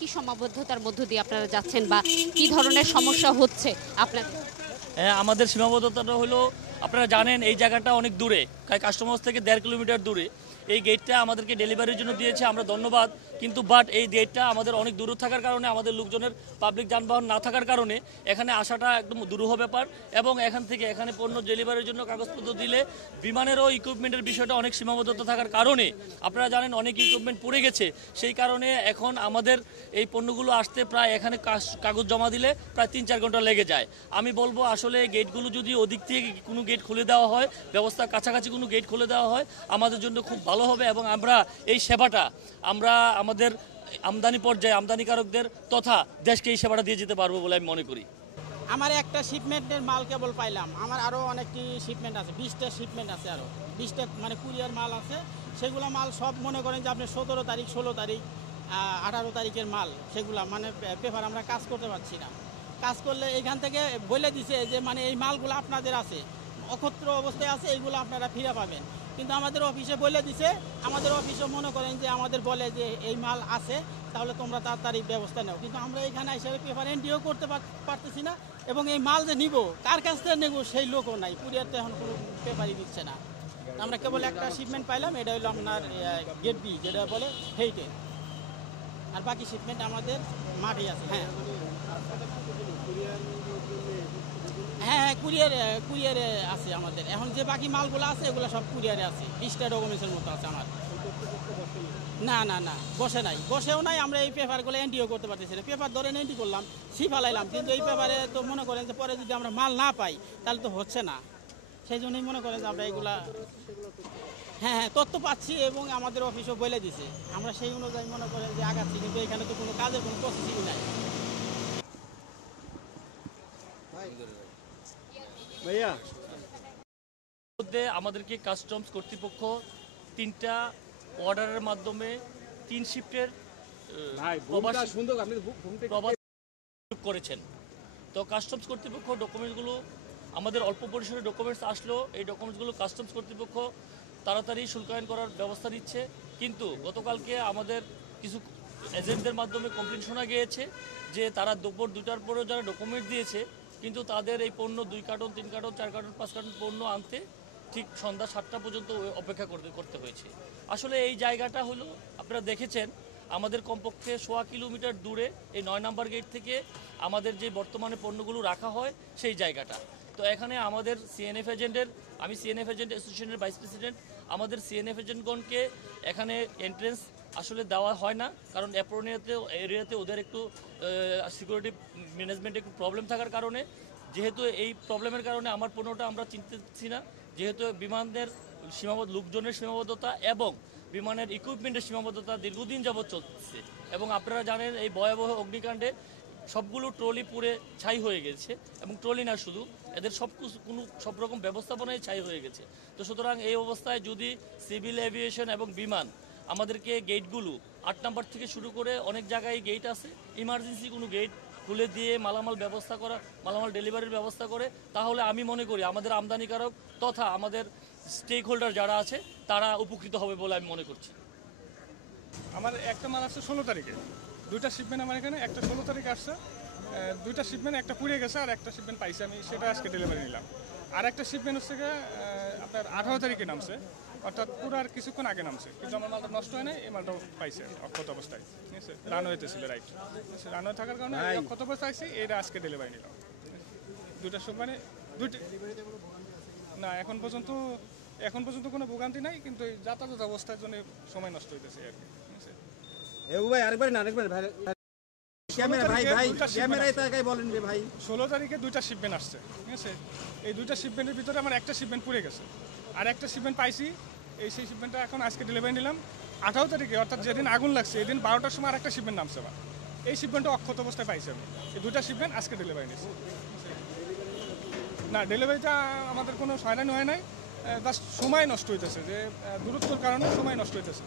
কি সীমাবদ্ধতার মধ্য দিয়ে আপনারা যাচ্ছেন বা কি ধরনের সমস্যা হচ্ছে আপনাদের? হ্যাঁ, আমাদের সীমাবদ্ধতাটা হলো আপনারা জানেন এই জায়গাটা অনেক দূরে, কাস্টমার হাউস থেকে 1.5 কিলোমিটার দূরে। এই গেটটা আমাদেরকে ডেলিভারির জন্য দিয়েছে, আমরা ধন্যবাদ। কিন্তু এই গেটটা আমাদের অনেক দূর থাকার কারণে, আমাদের লোকজনের পাবলিক যানবাহন না থাকার কারণে এখানে আসাটা একদম দুরূহ ব্যাপার। এবং এখানে পণ্য ডেলিভারির জন্য কাগজপত্র দিলে বিমানেরও ইকুইপমেন্টের বিষয়টা অনেক সীমাবদ্ধতা থাকার কারণে আপনারা জানেন অনেক ইকুইপমেন্ট পড়ে গেছে। সেই কারণে এখন আমাদের এই পণ্যগুলো আসতে প্রায় এখানে কাগজ জমা দিলে প্রায় 3-4 ঘন্টা লেগে যায়। আমি বলবো আসলে গেটগুলো যদি ওদিক থেকে কোনো গেট খুলে দেওয়া হয়, ব্যবস্থা কাছাকাছি কোনো গেট খুলে দেওয়া হয়, আমাদের জন্য খুব ভালো হবে এবং আমরা এই সেবাটা আমরা আমাদের আমদানি পর্যায়ে আমদানিকারকদের তথা দেশকে এই সেবাটা দিয়ে যেতে পারবো বলে আমি মনে করি। আমার একটা শিপমেন্টের মাল কেবল পাইলাম, আমার আরও অনেকটি শিপমেন্ট আছে, 20টা শিপমেন্ট আছে, আরও 20টা মানে কুরিয়ার মাল আছে। সেগুলো মাল সব মনে করেন যে আপনি 17 তারিখ 16 তারিখ 18 তারিখের মাল, সেগুলো মানে পেপার আমরা কাজ করতে পারছি না। কাজ করলে এখান থেকে বলে দিছে যে মানে এই মালগুলো আপনাদের আছে, অক্ষত অবস্থায় আছে, এইগুলো আপনারা ফিরে পাবেন। কিন্তু আমাদের অফিসে বলে দিছে, আমাদের অফিসে মনে করেন যে আমাদের বলে যে এই মাল আছে, তাহলে তোমরা তাড়াতাড়ি ব্যবস্থা নাও। কিন্তু আমরা এখানে হিসাবে পেপার এন্ট্রিও করতে পারতেছি না, এবং এই মাল যে নিব কার কাছ থেকে নেব সেই লোকও নাই, কুরিয়ারতে এখন কোনো পেপারই দিচ্ছে না। আমরা কেবল একটা শিপমেন্ট পাইলাম, এটা হলো আপনার গেট বি যেটা বলে হেইটে, আর বাকি শিপমেন্ট আমাদের মাঠে আছে। হ্যাঁ হ্যাঁ হ্যাঁ, কুরিয়ারে আছে আমাদের। এখন যে বাকি মালগুলো আছে এগুলো সব কুরিয়ারে আছে, 20টা ডকুমেন্টসের মতো আছে আমার। না না না, বসেও নাই। আমরা এই পেপারগুলো এন্ট্রিও করতে পারতেছি না। পেপার ধরে এন্ট্রি করলাম, সি ফালাইলাম, কিন্তু এই পেপারে তো মনে করেন যে পরে যদি আমরা মাল না পাই তাহলে তো হচ্ছে না। সেই জন্যই মনে করেন যে আমরা এগুলা হ্যাঁ তথ্য পাচ্ছি এবং আমাদের অফিসও বলে দিছে, আমরা সেই অনুযায়ী মনে করেন যে আগাচ্ছি, কিন্তু এখানে তো কোনো কাজের কোনো প্রসেসিং নাই। ভাইয়া মধ্যে আমাদেরকে কাস্টমস কর্তৃপক্ষ 3টা অর্ডারের মাধ্যমে 3 শিফটের করেছেন। তো কাস্টমস কর্তৃপক্ষ ডকুমেন্টসগুলো আমাদের অল্প পরিসরে ডকুমেন্টস আসলো, এই ডকুমেন্টসগুলো কাস্টমস কর্তৃপক্ষ তাড়াতাড়ি শুল্কায়ন করার ব্যবস্থা নিচ্ছে। কিন্তু গতকালকে আমাদের কিছু এজেন্টদের মাধ্যমে কমপ্লেন শোনা গিয়েছে যে তারা দুপুর 2টার পরেও যারা ডকুমেন্ট দিয়েছে, কিন্তু তাদের এই পণ্য 2 কার্টন 3 কার্টন 4 কার্টন 5 কার্টন পণ্য আনতে ঠিক সন্ধ্যা 7টা পর্যন্ত অপেক্ষা করতে হয়েছে। আসলে এই জায়গাটা হলো আপনারা দেখেছেন আমাদের কমপক্ষে 1.25 কিলোমিটার দূরে এই 9 নম্বর গেট থেকে আমাদের যে বর্তমানে পণ্যগুলো রাখা হয় সেই জায়গাটা। তো এখানে আমাদের আমি সিএনএফ এজেন্ট অ্যাসোসিয়েশনের ভাইস প্রেসিডেন্ট, আমাদের সিএনএফ এজেন্টগণকে এখানে এন্ট্রেন্স আসলে দেওয়া হয় না, কারণ অ্যাপ্রন এরিয়াতে ওদের একটু সিকিউরিটি ম্যানেজমেন্টে একটু প্রবলেম থাকার কারণে, যেহেতু এই প্রবলেমের কারণে আমার পণ্যটা আমরা চিনতেছি না, যেহেতু বিমানদের লোকজনের সীমাবদ্ধতা এবং বিমানের ইকুইপমেন্টের সীমাবদ্ধতা দীর্ঘদিন যাবৎ চলছে। এবং আপনারা জানেন এই ভয়াবহ অগ্নিকাণ্ডে সবগুলো ট্রলি পুড়ে ছাই হয়ে গেছে, এবং ট্রলি না শুধু এদের সব রকম ব্যবস্থাপনায় ছাই হয়ে গেছে। তো সুতরাং এই অবস্থায় যদি সিভিল এভিয়েশন এবং বিমান আমাদেরকে গেটগুলো 8 নম্বর থেকে শুরু করে অনেক জায়গায় গেট আছে, ইমার্জেন্সি কোনো গেট খুলে দিয়ে মালামাল ডেলিভারির ব্যবস্থা করে, তাহলে আমি মনে করি আমাদের আমদানিকারক তথা আমাদের স্টেক হোল্ডার যারা আছে তারা উপকৃত হবে বলে আমি মনে করছি। আমার একটা মাল আসছে 16 তারিখে, 2টা শিপমেন্ট আমার এখানে, একটা 16 তারিখে আসছে, 2টা শিপমেন্ট, একটা পুড়ে গেছে আর একটা শিপমেন্ট পাইছি আমি, সেটা আজকে ডেলিভারি নিলাম। আর একটা শিপমেন্ট হচ্ছে আপনার 18 তারিখে নামছে, অর্থাৎ পুরো আর কিছুক্ষণ আগে নামছে, কিন্তু আমার মালটা নষ্ট হয় না, এই মালটাও পাইছে অক্ষত অবস্থায়। ঠিক আছে, রানওয়েতে ছিল, রাইট, রানওয়ে থাকার কারণে অক্ষত অবস্থায় আইছি, এটা আজকে ডেলিভারি নিলাম। 2টা শিপমেন্ট, না এখন পর্যন্ত কোনো ভোগান্তি নাই, কিন্তু যাতায়াত অবস্থার জন্য সময় নষ্ট হইতেছে আর কি। ভাই আরেকবার না আরেকবার ভাই ক্যামেরায় তাকাই বলেন রে ভাই। 16 তারিখে 2টা শিপমেন্ট আসছে, ঠিক আছে, এই 2টা শিপমেন্টের ভিতরে আমার একটা শিপমেন্ট পুড়ে গেছে, আর একটা শিপমেন্ট পাইছি, সেই শিপমেন্টটা এখন আজকে ডেলিভারি নিলাম। 18 তারিখে অর্থাৎ যেদিন আগুন লাগছে এদিন 12টার সময় আরেকটা শিপমেন্ট নামছে, আবার এই শিপমেন্টটা অক্ষত অবস্থায় পাইছি আমি। এই 2টা শিপমেন্ট আজকে ডেলিভারি নিয়েছি। না, ডেলিভারিটা আমাদের কোনো হয়রানি হয় নাই, জাস্ট সময় নষ্ট হইতেছে, যে দূরত্বর কারণে সময় নষ্ট হইতেছে।